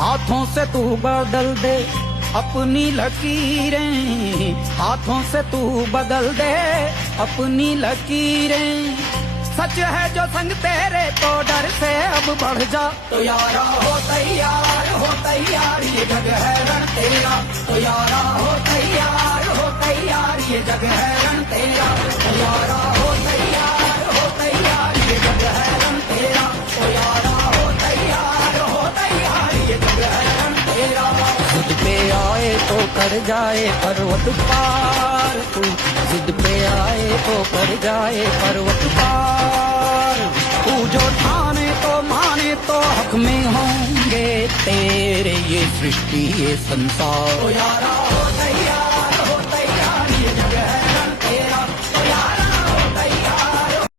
हाथों से तू बदल दे अपनी लकीरें, हाथों से तू बदल दे अपनी लकीरें। सच है जो संग तेरे तो डर से अब बढ़ जा। तो यारा हो तैयार ये जग है रण तेरा। तो यारा हो तैयार ये जग है रण तेरा। तो यारा हो तैयार ये जग है रण तेरा। तो यारा हो तैयार ये जग है रण तेरा। जिद पे आए तो कर जाए पर्वत पार तू, जिद पे आए तो कर जाए पर्वत पार। तू जो ठाने तो माने तो हक में होंगे तेरे ये सृष्टि ये संसार। ओ यारा